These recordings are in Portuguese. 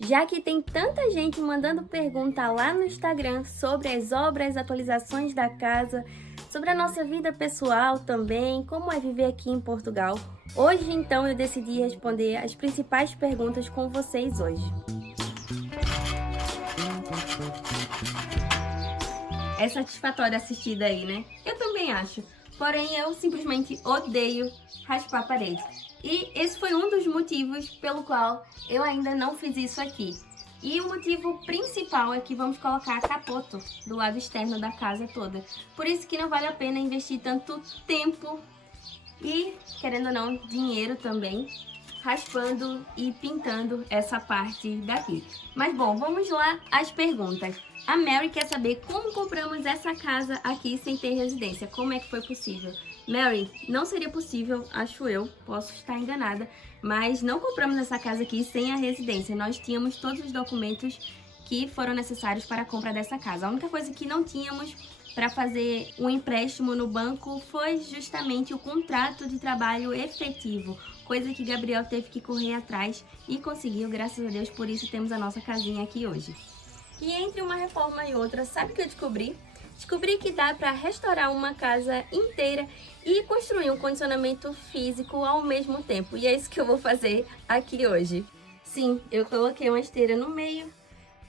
Já que tem tanta gente mandando pergunta lá no Instagram sobre as obras, atualizações da casa, sobre a nossa vida pessoal também, como é viver aqui em Portugal. Hoje, então, eu decidi responder as principais perguntas com vocês hoje. É satisfatório assistir daí, né? Eu também acho. Porém, eu simplesmente odeio raspar a parede. E esse foi um dos motivos pelo qual eu ainda não fiz isso aqui. E o motivo principal é que vamos colocar capoto do lado externo da casa toda. Por isso que não vale a pena investir tanto tempo e, querendo ou não, dinheiro também, raspando e pintando essa parte daqui. Mas bom, vamos lá às perguntas. A Mary quer saber como compramos essa casa aqui sem ter residência. Como é que foi possível? Mary, não seria possível, acho eu, posso estar enganada, mas não compramos essa casa aqui sem a residência. Nós tínhamos todos os documentos que foram necessários para a compra dessa casa. A única coisa que não tínhamos para fazer um empréstimo no banco foi justamente o contrato de trabalho efetivo, coisa que Gabriel teve que correr atrás e conseguiu, graças a Deus, por isso temos a nossa casinha aqui hoje. E entre uma reforma e outra, sabe o que eu descobri? Descobri que dá para restaurar uma casa inteira e construir um condicionamento físico ao mesmo tempo. E é isso que eu vou fazer aqui hoje. Sim, eu coloquei uma esteira no meio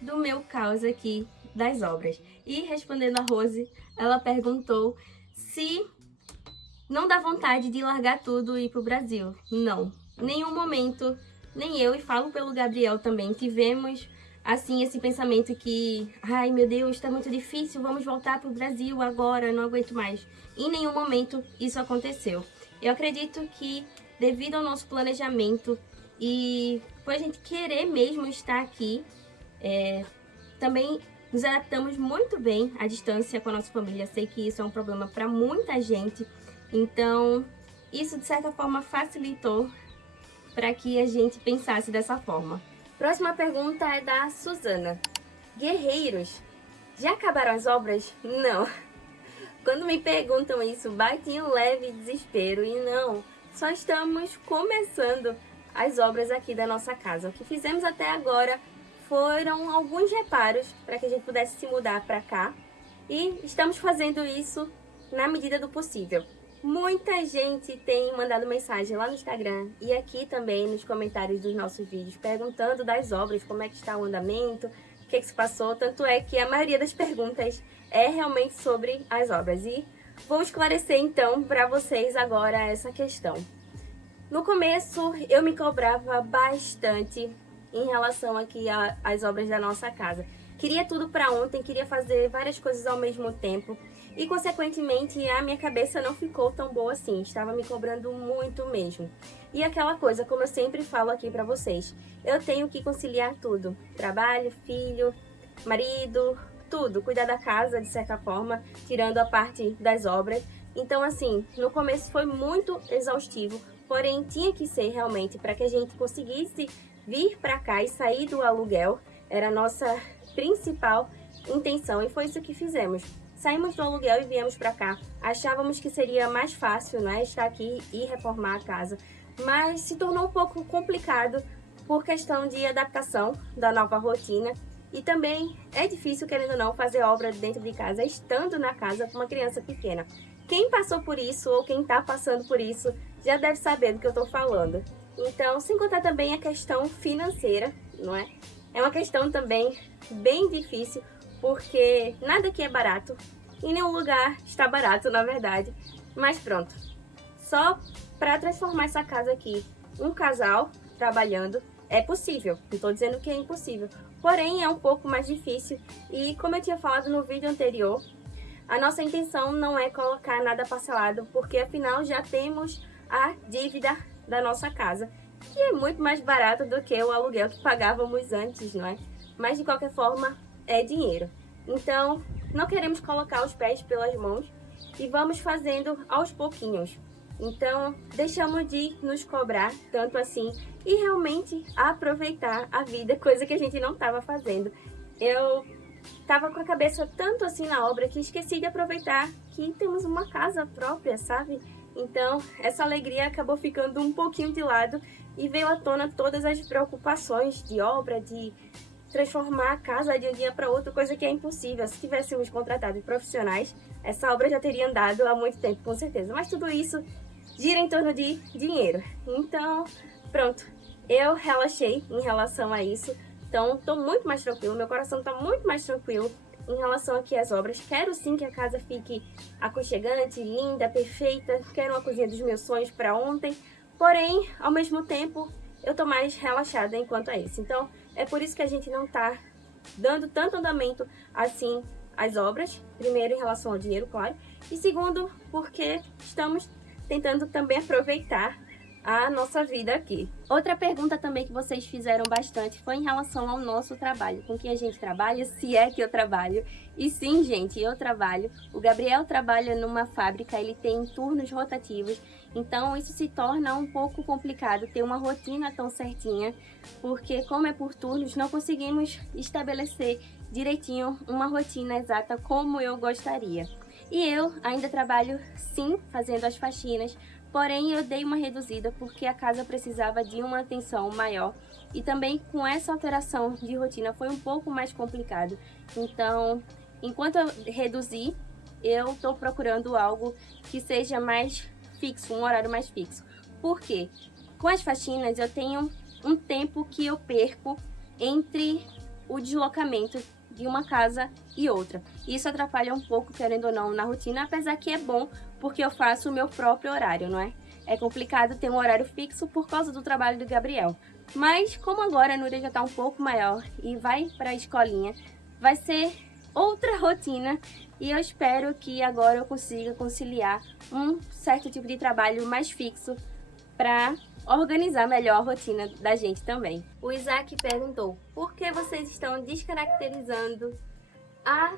do meu caos aqui das obras. E respondendo a Rose, ela perguntou se não dá vontade de largar tudo e ir pro Brasil. Não, em nenhum momento, nem eu, e falo pelo Gabriel também, tivemos assim esse pensamento que, ai meu Deus, tá muito difícil, vamos voltar pro Brasil agora, não aguento mais. Em nenhum momento isso aconteceu. Eu acredito que devido ao nosso planejamento e por a gente querer mesmo estar aqui, também nos adaptamos muito bem à distância com a nossa família. Sei que isso é um problema para muita gente, então isso de certa forma facilitou para que a gente pensasse dessa forma. Próxima pergunta é da Suzana. Guerreiros, já acabaram as obras? Não. Quando me perguntam isso, bate um leve desespero e não, só estamos começando as obras aqui da nossa casa. O que fizemos até agora foram alguns reparos para que a gente pudesse se mudar para cá e estamos fazendo isso na medida do possível. Muita gente tem mandado mensagem lá no Instagram e aqui também nos comentários dos nossos vídeos perguntando das obras, como é que está o andamento, o que se passou. Tanto é que a maioria das perguntas é realmente sobre as obras e vou esclarecer então para vocês agora essa questão. No começo eu me cobrava bastante em relação aqui às obras da nossa casa. Queria tudo para ontem, queria fazer várias coisas ao mesmo tempo e, consequentemente, a minha cabeça não ficou tão boa assim. Estava me cobrando muito mesmo. E aquela coisa, como eu sempre falo aqui para vocês, eu tenho que conciliar tudo. Trabalho, filho, marido, tudo. Cuidar da casa, de certa forma, tirando a parte das obras. Então, assim, no começo foi muito exaustivo, porém tinha que ser realmente para que a gente conseguisse vir para cá e sair do aluguel. Era a nossa principal intenção e foi isso que fizemos. Saímos do aluguel e viemos para cá. Achávamos que seria mais fácil, né, estar aqui e reformar a casa, mas se tornou um pouco complicado por questão de adaptação da nova rotina e também é difícil, querendo ou não, fazer obra dentro de casa, estando na casa com uma criança pequena. Quem passou por isso ou quem está passando por isso já deve saber do que eu estou falando. Então, sem contar também a questão financeira, não é? É uma questão também bem difícil, porque nada aqui é barato, em nenhum lugar está barato, na verdade. Mas pronto, só para transformar essa casa aqui, um casal trabalhando, é possível. Não estou dizendo que é impossível, porém é um pouco mais difícil. E como eu tinha falado no vídeo anterior, a nossa intenção não é colocar nada parcelado, porque afinal já temos a dívida da nossa casa, que é muito mais barato do que o aluguel que pagávamos antes, não é? Mas de qualquer forma é dinheiro. Então não queremos colocar os pés pelas mãos e vamos fazendo aos pouquinhos. Então deixamos de nos cobrar tanto assim e realmente aproveitar a vida, coisa que a gente não estava fazendo. Eu estava com a cabeça tanto assim na obra que esqueci de aproveitar que temos uma casa própria, sabe? Então essa alegria acabou ficando um pouquinho de lado e veio à tona todas as preocupações de obra, de transformar a casa de um dia para outro, coisa que é impossível. Se tivéssemos contratado profissionais, essa obra já teria andado há muito tempo, com certeza. Mas tudo isso gira em torno de dinheiro. Então, pronto, eu relaxei em relação a isso. Então, estou muito mais tranquilo, meu coração está muito mais tranquilo em relação aqui às obras. Quero sim que a casa fique aconchegante, linda, perfeita. Quero uma cozinha dos meus sonhos para ontem. Porém, ao mesmo tempo, eu tô mais relaxada enquanto a isso. Então, é por isso que a gente não tá dando tanto andamento assim às obras. Primeiro, em relação ao dinheiro, claro. E segundo, porque estamos tentando também aproveitar a nossa vida aqui. Outra pergunta também que vocês fizeram bastante foi em relação ao nosso trabalho. Com que a gente trabalha, se é que eu trabalho. E sim, gente, eu trabalho. O Gabriel trabalha numa fábrica, ele tem turnos rotativos. Então isso se torna um pouco complicado ter uma rotina tão certinha, porque como é por turnos, não conseguimos estabelecer direitinho uma rotina exata como eu gostaria. E eu ainda trabalho sim fazendo as faxinas, porém eu dei uma reduzida porque a casa precisava de uma atenção maior e também com essa alteração de rotina foi um pouco mais complicado. Então, enquanto eu reduzi, eu estou procurando algo que seja mais fixo, um horário mais fixo. Por quê? Com as faxinas eu tenho um tempo que eu perco entre o deslocamento de uma casa e outra. Isso atrapalha um pouco, querendo ou não, na rotina, apesar que é bom porque eu faço o meu próprio horário, não é? É complicado ter um horário fixo por causa do trabalho do Gabriel. Mas como agora a Núria já está um pouco maior e vai para a escolinha, vai ser outra rotina e eu espero que agora eu consiga conciliar um certo tipo de trabalho mais fixo para organizar melhor a rotina da gente também. O Isaac perguntou: por que vocês estão descaracterizando a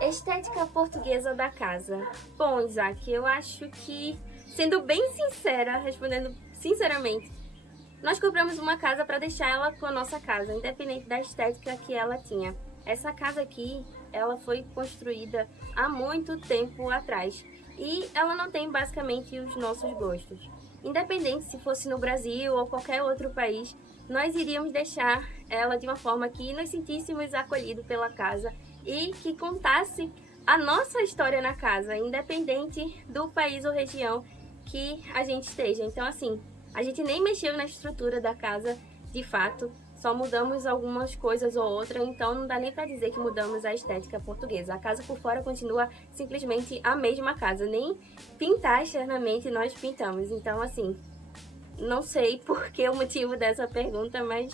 estética portuguesa da casa? Bom, Isaac, eu acho que, sendo bem sincera, respondendo sinceramente, nós compramos uma casa para deixar ela com a nossa casa, independente da estética que ela tinha. Essa casa aqui, ela foi construída há muito tempo atrás e ela não tem basicamente os nossos gostos. Independente se fosse no Brasil ou qualquer outro país, nós iríamos deixar ela de uma forma que nos sentíssemos acolhidos pela casa e que contasse a nossa história na casa, independente do país ou região que a gente esteja. Então, assim, a gente nem mexeu na estrutura da casa de fato, só mudamos algumas coisas ou outra, então não dá nem pra dizer que mudamos a estética portuguesa. A casa por fora continua simplesmente a mesma casa, nem pintar externamente nós pintamos. Então, assim, não sei por que o motivo dessa pergunta, mas,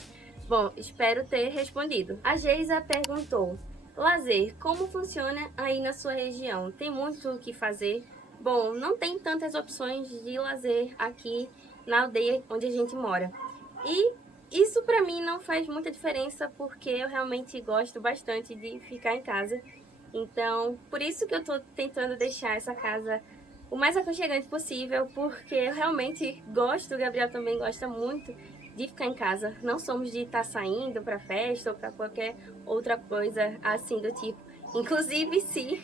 bom, espero ter respondido. A Geisa perguntou: lazer, como funciona aí na sua região? Tem muito o que fazer? Bom, não tem tantas opções de lazer aqui na aldeia onde a gente mora. E isso pra mim não faz muita diferença porque eu realmente gosto bastante de ficar em casa. Então, por isso que eu tô tentando deixar essa casa o mais aconchegante possível, porque eu realmente gosto, o Gabriel também gosta muito de ficar em casa. Não somos de estar saindo pra festa ou pra qualquer outra coisa assim do tipo. Inclusive, se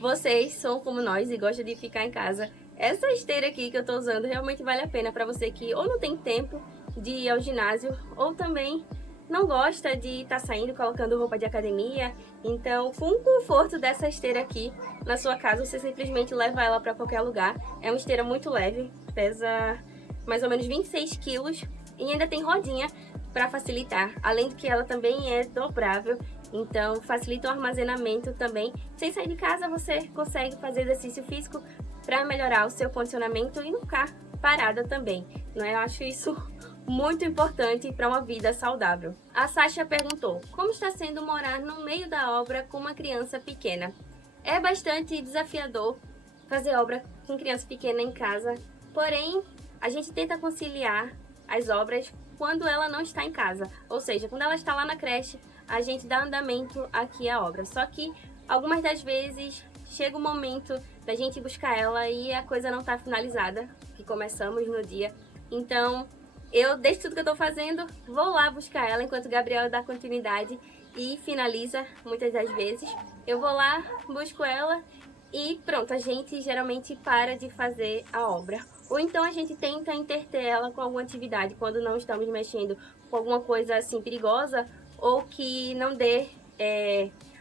vocês são como nós e gostam de ficar em casa, essa esteira aqui que eu tô usando realmente vale a pena pra você que ou não tem tempo de ir ao ginásio ou também não gosta de estar saindo colocando roupa de academia. Então, com o conforto dessa esteira aqui na sua casa, você simplesmente leva ela para qualquer lugar. É uma esteira muito leve, pesa mais ou menos 26 quilos e ainda tem rodinha para facilitar, além de que ela também é dobrável, então facilita o armazenamento também. Sem sair de casa, você consegue fazer exercício físico para melhorar o seu condicionamento e não ficar parada também, não é? Eu acho isso muito importante para uma vida saudável. A Sasha perguntou: como está sendo morar no meio da obra com uma criança pequena? É bastante desafiador fazer obra com criança pequena em casa, porém a gente tenta conciliar as obras quando ela não está em casa, ou seja, quando ela está lá na creche, a gente dá andamento aqui à obra. Só que algumas das vezes chega o momento da gente buscar ela e a coisa não está finalizada, que começamos no dia. Então eu deixo tudo que eu tô fazendo, vou lá buscar ela enquanto o Gabriel dá continuidade e finaliza muitas das vezes. Eu vou lá, busco ela e pronto, a gente geralmente para de fazer a obra. Ou então a gente tenta interter ela com alguma atividade quando não estamos mexendo com alguma coisa assim perigosa ou que não dê,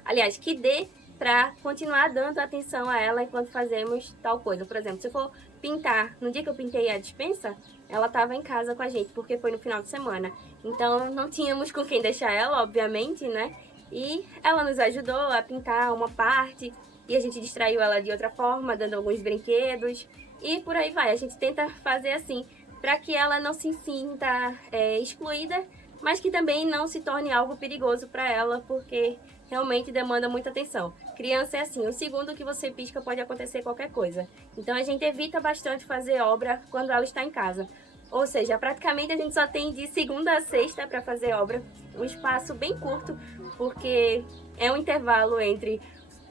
aliás, que dê para continuar dando atenção a ela enquanto fazemos tal coisa. Por exemplo, se eu for pintar, no dia que eu pintei a despensa, ela estava em casa com a gente, porque foi no final de semana. Então não tínhamos com quem deixar ela, obviamente, né? E ela nos ajudou a pintar uma parte e a gente distraiu ela de outra forma, dando alguns brinquedos e por aí vai. A gente tenta fazer assim, para que ela não se sinta excluída, mas que também não se torne algo perigoso para ela, porque realmente demanda muita atenção. Criança é assim, o segundo que você pisca pode acontecer qualquer coisa. Então a gente evita bastante fazer obra quando ela está em casa. Ou seja, praticamente a gente só tem de segunda a sexta para fazer obra. Um espaço bem curto, porque é um intervalo entre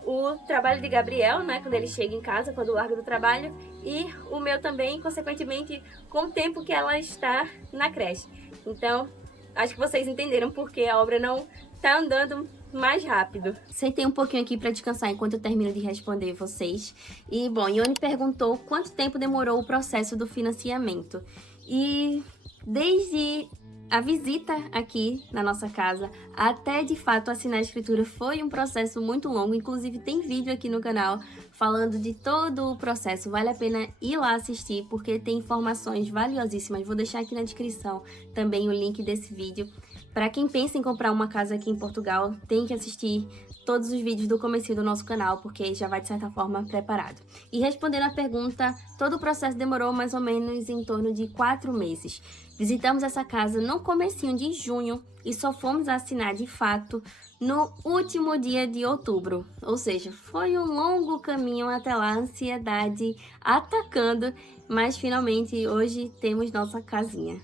o trabalho de Gabriel, né, quando ele chega em casa, quando larga do trabalho, e o meu também, consequentemente, com o tempo que ela está na creche. Então, acho que vocês entenderam porque a obra não está andando mais rápido. Sentei um pouquinho aqui para descansar enquanto eu termino de responder vocês. E, bom, Ione perguntou quanto tempo demorou o processo do financiamento. E desde a visita aqui na nossa casa até de fato assinar a escritura foi um processo muito longo. Inclusive tem vídeo aqui no canal falando de todo o processo. Vale a pena ir lá assistir porque tem informações valiosíssimas. Vou deixar aqui na descrição também o link desse vídeo. Para quem pensa em comprar uma casa aqui em Portugal, tem que assistir todos os vídeos do comecinho do nosso canal, porque já vai de certa forma preparado. E respondendo a pergunta, todo o processo demorou mais ou menos em torno de 4 meses. Visitamos essa casa no comecinho de junho e só fomos assinar de fato no último dia de outubro. Ou seja, foi um longo caminho até lá, a ansiedade atacando, mas finalmente hoje temos nossa casinha.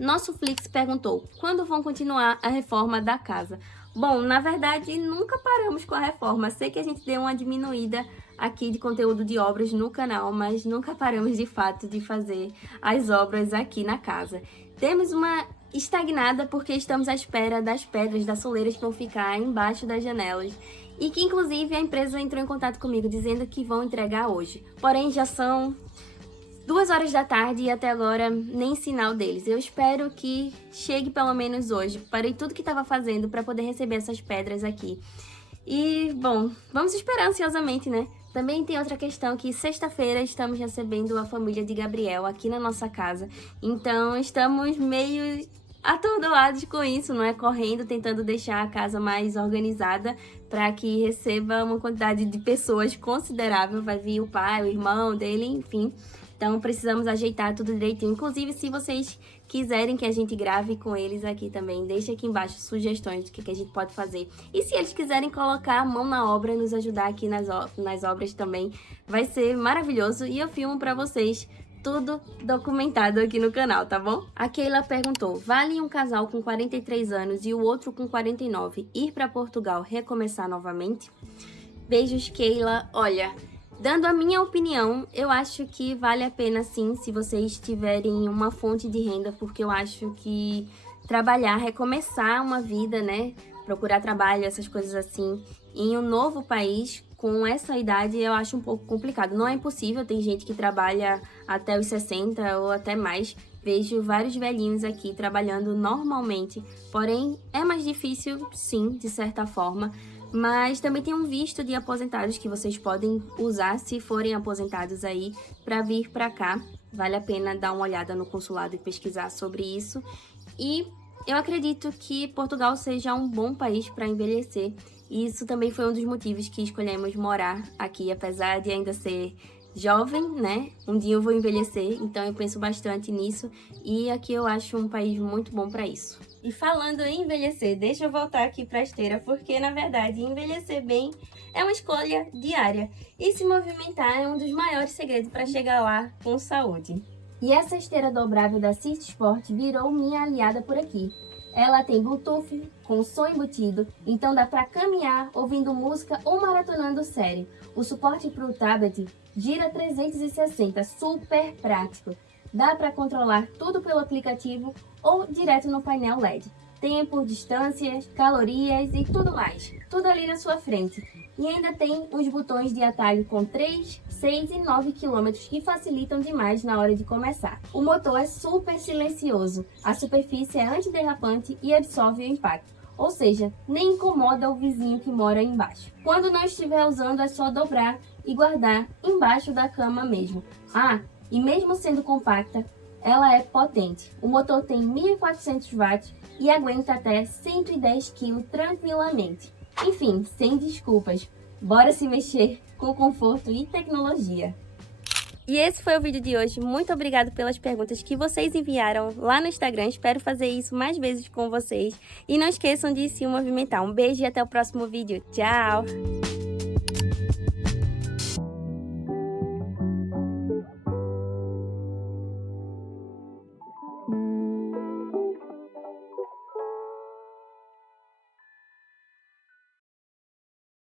Nosso Flix perguntou, quando vão continuar a reforma da casa? Bom, na verdade, nunca paramos com a reforma. Sei que a gente deu uma diminuída aqui de conteúdo de obras no canal, mas nunca paramos de fato de fazer as obras aqui na casa. Temos uma estagnada porque estamos à espera das pedras das soleiras que vão ficar embaixo das janelas e que inclusive a empresa entrou em contato comigo dizendo que vão entregar hoje. Porém, já são 2 horas da tarde e até agora nem sinal deles. Eu espero que chegue pelo menos hoje. Parei tudo que estava fazendo para poder receber essas pedras aqui. E, bom, vamos esperar ansiosamente, né? Também tem outra questão que sexta-feira estamos recebendo a família de Gabriel aqui na nossa casa. Então estamos meio atordoados com isso, não é? Correndo, tentando deixar a casa mais organizada para que receba uma quantidade de pessoas considerável. Vai vir o pai, o irmão dele, enfim. Então precisamos ajeitar tudo direitinho. Inclusive, se vocês quiserem que a gente grave com eles aqui também, deixe aqui embaixo sugestões do que a gente pode fazer. E se eles quiserem colocar a mão na obra, nos ajudar aqui nas obras também, vai ser maravilhoso. E eu filmo pra vocês tudo documentado aqui no canal, tá bom? A Keila perguntou, vale um casal com 43 anos e o outro com 49 ir pra Portugal recomeçar novamente? Beijos, Keila. Olha, dando a minha opinião, eu acho que vale a pena sim, se vocês tiverem uma fonte de renda, porque eu acho que trabalhar, recomeçar uma vida, né? Procurar trabalho, essas coisas assim, em um novo país, com essa idade, eu acho um pouco complicado. Não é impossível, tem gente que trabalha até os 60 ou até mais. Vejo vários velhinhos aqui trabalhando normalmente, porém é mais difícil, sim, de certa forma. Mas também tem um visto de aposentados que vocês podem usar se forem aposentados aí para vir para cá. Vale a pena dar uma olhada no consulado e pesquisar sobre isso. E eu acredito que Portugal seja um bom país para envelhecer. E isso também foi um dos motivos que escolhemos morar aqui, apesar de ainda ser jovem, né? Um dia eu vou envelhecer, então eu penso bastante nisso. E aqui eu acho um país muito bom para isso. E falando em envelhecer, deixa eu voltar aqui para a esteira, porque na verdade envelhecer bem é uma escolha diária. E se movimentar é um dos maiores segredos para chegar lá com saúde. E essa esteira dobrável da City Sport virou minha aliada por aqui. Ela tem Bluetooth com som embutido, então dá para caminhar ouvindo música ou maratonando série. O suporte para o tablet gira 360, super prático. Dá para controlar tudo pelo aplicativo ou direto no painel LED. tempo, distâncias, calorias e tudo mais. Tudo ali na sua frente. E ainda tem os botões de atalho com 3, 6 e 9 km que facilitam demais na hora de começar. O motor é super silencioso, a superfície é antiderrapante e absorve o impacto. Ou seja, nem incomoda o vizinho que mora embaixo. Quando não estiver usando, é só dobrar e guardar embaixo da cama mesmo. E mesmo sendo compacta, ela é potente. O motor tem 1.400 watts e aguenta até 110 kg tranquilamente. Enfim, sem desculpas. Bora se mexer com conforto e tecnologia. E esse foi o vídeo de hoje. Muito obrigada pelas perguntas que vocês enviaram lá no Instagram. Espero fazer isso mais vezes com vocês. E não esqueçam de se movimentar. Um beijo e até o próximo vídeo. Tchau!